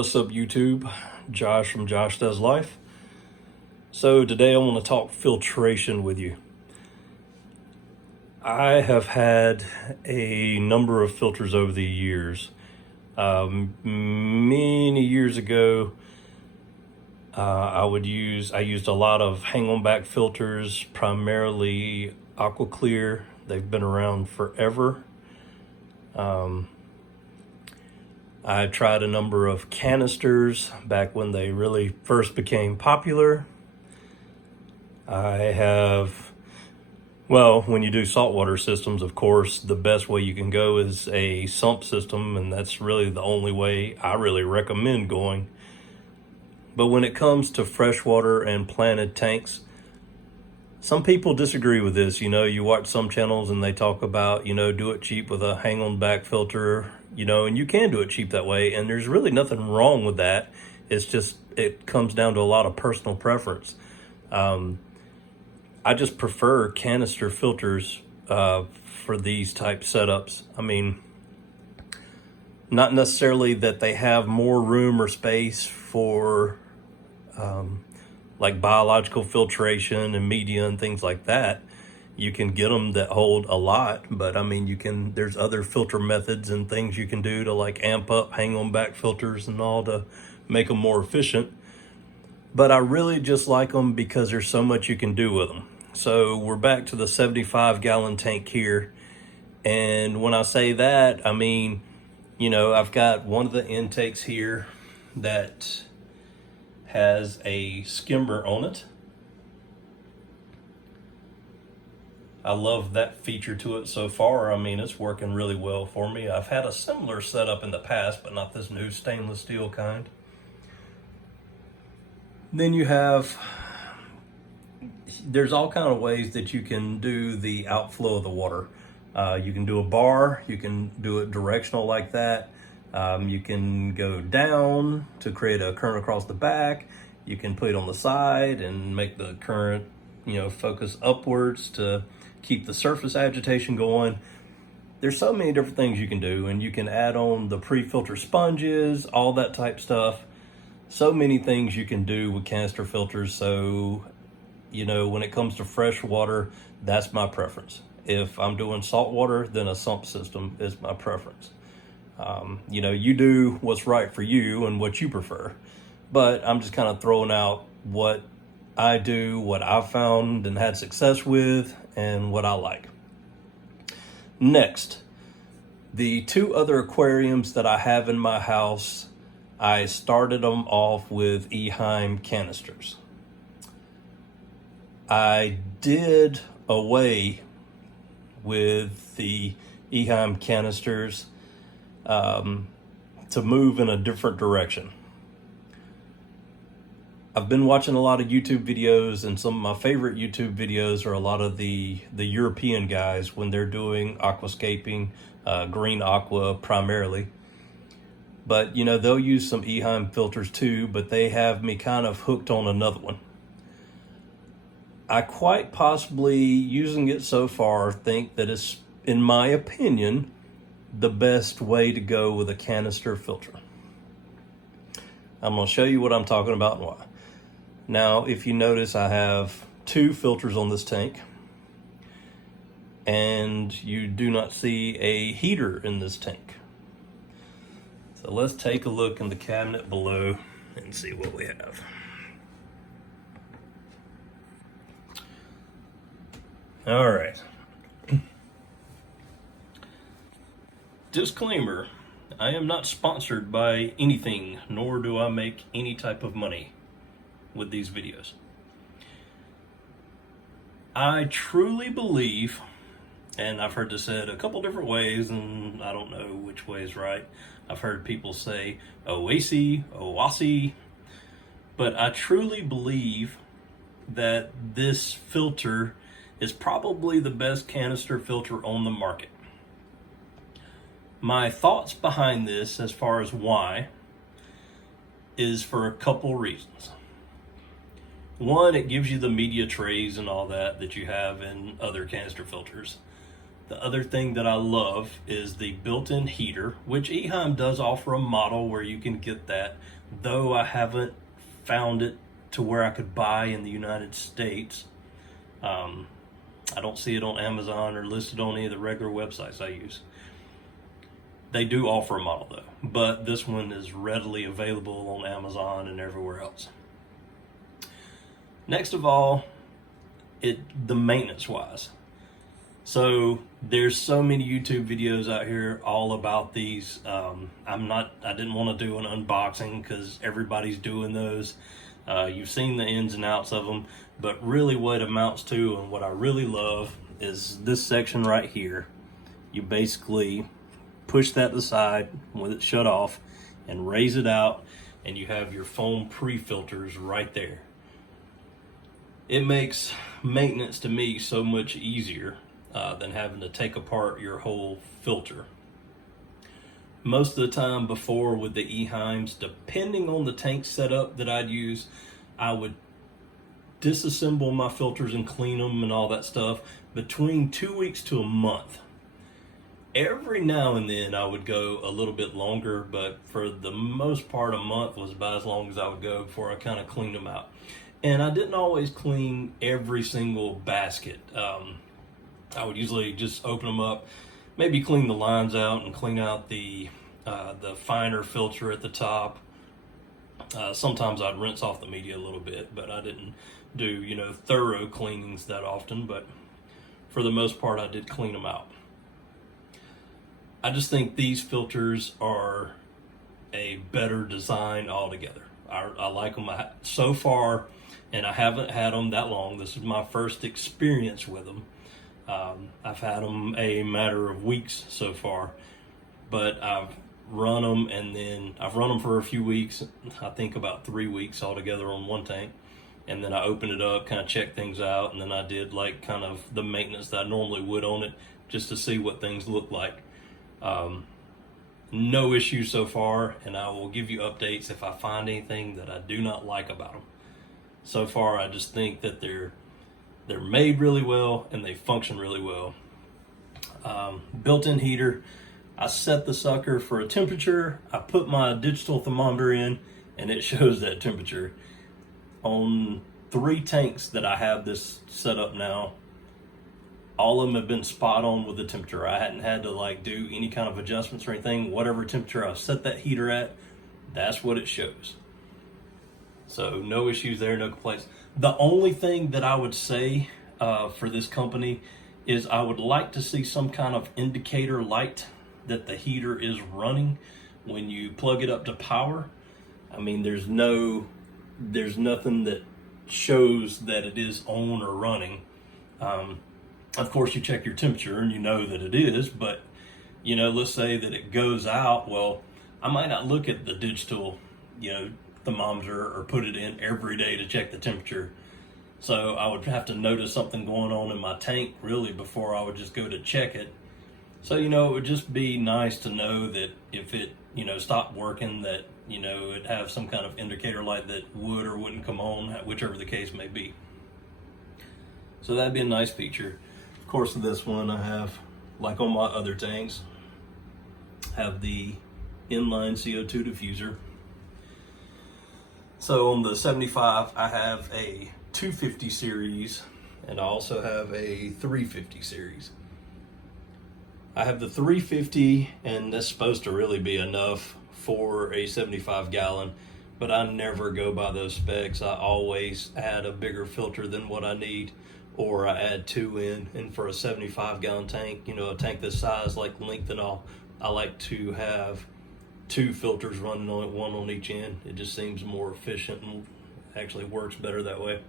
What's up, YouTube? Josh from Josh Does Life. So today I want to talk filtration with you. I have had a number of filters over the years. Many years ago, I used a lot of hang-on back filters, primarily aqua clear. They've been around forever. I tried a number of canisters back when they really first became popular. When you do saltwater systems, of course, the best way you can go is a sump system, and that's really the only way I really recommend going. But when it comes to freshwater and planted tanks, some people disagree with this. You watch some channels and they talk about, do it cheap with a hang-on back filter, and you can do it cheap that way. And there's really nothing wrong with that. It's just, it comes down to a lot of personal preference. I just prefer canister filters for these type setups. I mean, not necessarily that they have more room or space for like biological filtration and media and things like that. You can get them that hold a lot, but I mean, there's other filter methods and things you can do to like amp up hang-on back filters and all to make them more efficient. But I really just like them because there's so much you can do with them. So we're back to the 75-gallon tank here. And when I say that, I mean, I've got one of the intakes here that has a skimmer on it. I love that feature to it so far. I mean, it's working really well for me. I've had a similar setup in the past, but not this new stainless steel kind. Then there's all kind of ways that you can do the outflow of the water. You can do a bar, you can do it directional like that. You can go down to create a current across the back. You can put it on the side and make the current, focus upwards to keep the surface agitation going. There's so many different things you can do, and you can add on the pre-filter sponges, all that type stuff. So many things you can do with canister filters. So, when it comes to fresh water, that's my preference. If I'm doing salt water, then a sump system is my preference. You do what's right for you and what you prefer, but I'm just kind of throwing out what I do, what I've found and had success with, and what I like. Next, the two other aquariums that I have in my house, I started them off with Eheim canisters. I did away with the Eheim canisters to move in a different direction. I've been watching a lot of YouTube videos, and some of my favorite YouTube videos are a lot of the European guys when they're doing aquascaping, green aqua primarily. But, they'll use some Eheim filters too, but they have me kind of hooked on another one. I quite possibly, using it so far, think that it's, in my opinion, the best way to go with a canister filter. I'm going to show you what I'm talking about and why. Now, if you notice, I have two filters on this tank, and you do not see a heater in this tank. So let's take a look in the cabinet below and see what we have. All right. Disclaimer, I am not sponsored by anything, nor do I make any type of money with these videos. I truly believe, and I've heard this said a couple different ways, and I don't know which way is right. I've heard people say Oasi, but I truly believe that this filter is probably the best canister filter on the market. My thoughts behind this, as far as why, is for a couple reasons. One, it gives you the media trays and all that you have in other canister filters. The other thing that I love is the built-in heater, which Eheim does offer a model where you can get that, though I haven't found it to where I could buy in the United States. I don't see it on Amazon or listed on any of the regular websites I use. They do offer a model though, but this one is readily available on Amazon and everywhere else. Next of all, the maintenance wise. So there's so many YouTube videos out here all about these. I didn't want to do an unboxing because everybody's doing those. You've seen the ins and outs of them, but really what it amounts to and what I really love is this section right here. You basically push that to the side with it shut off and raise it out, and you have your foam pre-filters right there. It makes maintenance to me so much easier than having to take apart your whole filter. Most of the time before with the Eheims, depending on the tank setup that I'd use, I would disassemble my filters and clean them and all that stuff between 2 weeks to a month. Every now and then I would go a little bit longer, but for the most part, a month was about as long as I would go before I kind of cleaned them out. And I didn't always clean every single basket. I would usually just open them up, maybe clean the lines out and clean out the finer filter at the top. Sometimes I'd rinse off the media a little bit, but I didn't do, thorough cleanings that often, but for the most part, I did clean them out. I just think these filters are a better design altogether. I like them so far, and I haven't had them that long. This is my first experience with them. I've had them a matter of weeks so far, but I've run them, and then I've run them for a few weeks, I think about 3 weeks altogether on one tank, and then I opened it up, kind of checked things out, and then I did like kind of the maintenance that I normally would on it just to see what things look like. No issues so far, and I will give you updates if I find anything that I do not like about them. So far, I just think that they're made really well and they function really well. Built-in heater. I set the sucker for a temperature. I put my digital thermometer in, and it shows that temperature. On 3 tanks that I have this set up now, all of them have been spot on with the temperature. I hadn't had to do any kind of adjustments or anything. Whatever temperature I set that heater at, that's what it shows. So no issues there, no complaints. The only thing that I would say for this company is I would like to see some kind of indicator light that the heater is running when you plug it up to power. I mean, there's nothing that shows that it is on or running. Of course, you check your temperature and you know that it is, but let's say that it goes out. Well, I might not look at the digital, thermometer or put it in every day to check the temperature. So I would have to notice something going on in my tank really before I would just go to check it. So, it would just be nice to know that if it, stopped working, that, it'd have some kind of indicator light that would or wouldn't come on, whichever the case may be. So that'd be a nice feature. Of course, this one I have, like on my other tanks, have the inline CO2 diffuser. So on the 75, I have a 250 series, and I also have a 350 series. I have the 350, and that's supposed to really be enough for a 75 gallon, but I never go by those specs. I always add a bigger filter than what I need, or I add 2 in. And for a 75 gallon tank, a tank this size, like length and all, I like to have 2 filters running on it, 1 on each end. It just seems more efficient and actually works better that way.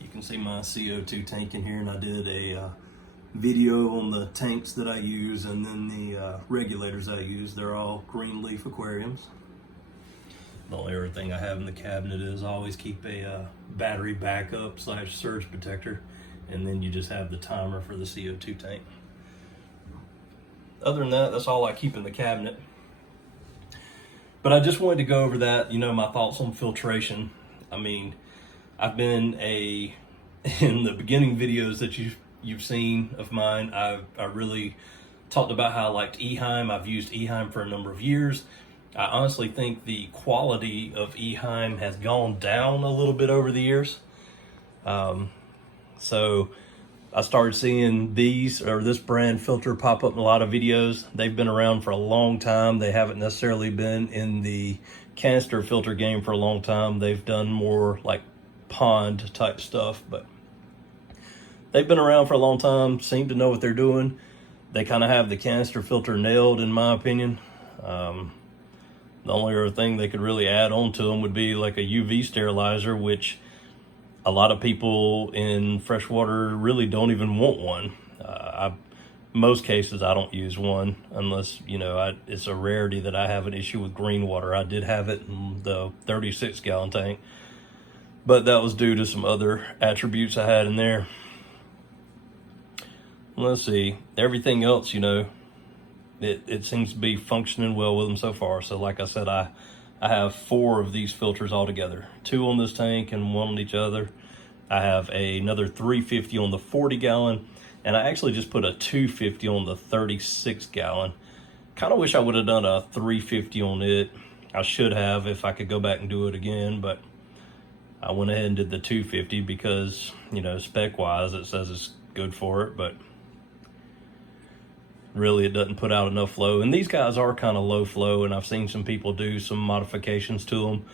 You can see my CO2 tank in here, and I did a video on the tanks that I use, and then the regulators I use. They're all green leaf aquariums. The only other thing I have in the cabinet is I always keep a battery backup / surge protector, and then you just have the timer for the CO2 tank. Other than that, that's all I keep in the cabinet. But I just wanted to go over that, my thoughts on filtration. I mean, I've been in the beginning videos that you've you've seen of mine. I really talked about how I liked Eheim. I've used Eheim for a number of years. I honestly think the quality of Eheim has gone down a little bit over the years. So I started seeing this brand filter pop up in a lot of videos. They've been around for a long time. They haven't necessarily been in the canister filter game for a long time. They've done more like pond type stuff, but they've been around for a long time, seem to know what they're doing. They kind of have the canister filter nailed, in my opinion. The only other thing they could really add on to them would be like a UV sterilizer, which a lot of people in freshwater really don't even want one. Most cases I don't use one unless, it's a rarity that I have an issue with green water. I did have it in the 36-gallon tank, but that was due to some other attributes I had in there. Let's see, everything else, it seems to be functioning well with them so far. So like I said, I have 4 of these filters altogether, 2 on this tank and 1 on each other. I have another 350 on the 40-gallon, and I actually just put a 250 on the 36-gallon. Kind of wish I would have done a 350 on it. I should have if I could go back and do it again, but I went ahead and did the 250 because, spec-wise it says it's good for it, but really it doesn't put out enough flow. And these guys are kind of low flow, and I've seen some people do some modifications to them.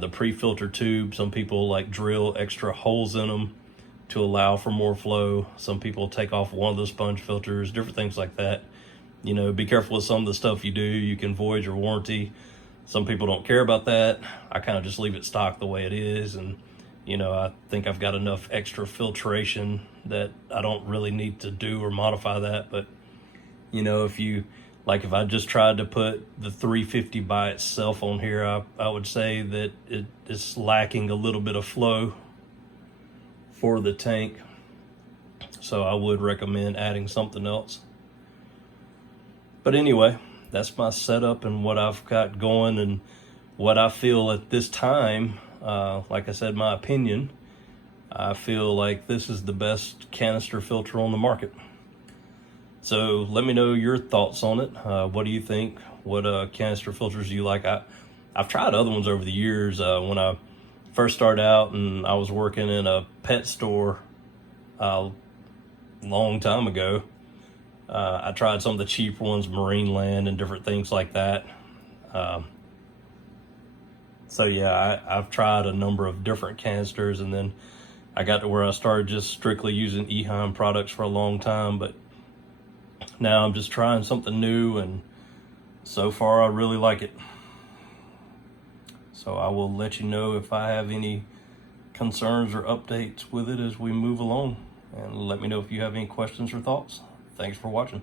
The pre-filter tube, some people like drill extra holes in them to allow for more flow. Some people take off one of the sponge filters, different things like that. Be careful with some of the stuff you do. You can void your warranty. Some people don't care about that. I kind of just leave it stock the way it is, and I think I've got enough extra filtration that I don't really need to do or modify that. But if I just tried to put the 350 by itself on here, I would say that it is lacking a little bit of flow for the tank. So I would recommend adding something else. But anyway, that's my setup and what I've got going and what I feel at this time. Like I said, my opinion, I feel like this is the best canister filter on the market. So let me know your thoughts on it. What do you think? What canister filters do you like? I've tried other ones over the years. When I first started out and I was working in a pet store a long time ago, I tried some of the cheap ones, Marine Land and different things like that. So yeah, I've tried a number of different canisters, and then I got to where I started just strictly using Eheim products for a long time, but now I'm just trying something new, and so far I really like it. So I will let you know if I have any concerns or updates with it as we move along, and let me know if you have any questions or thoughts. Thanks for watching.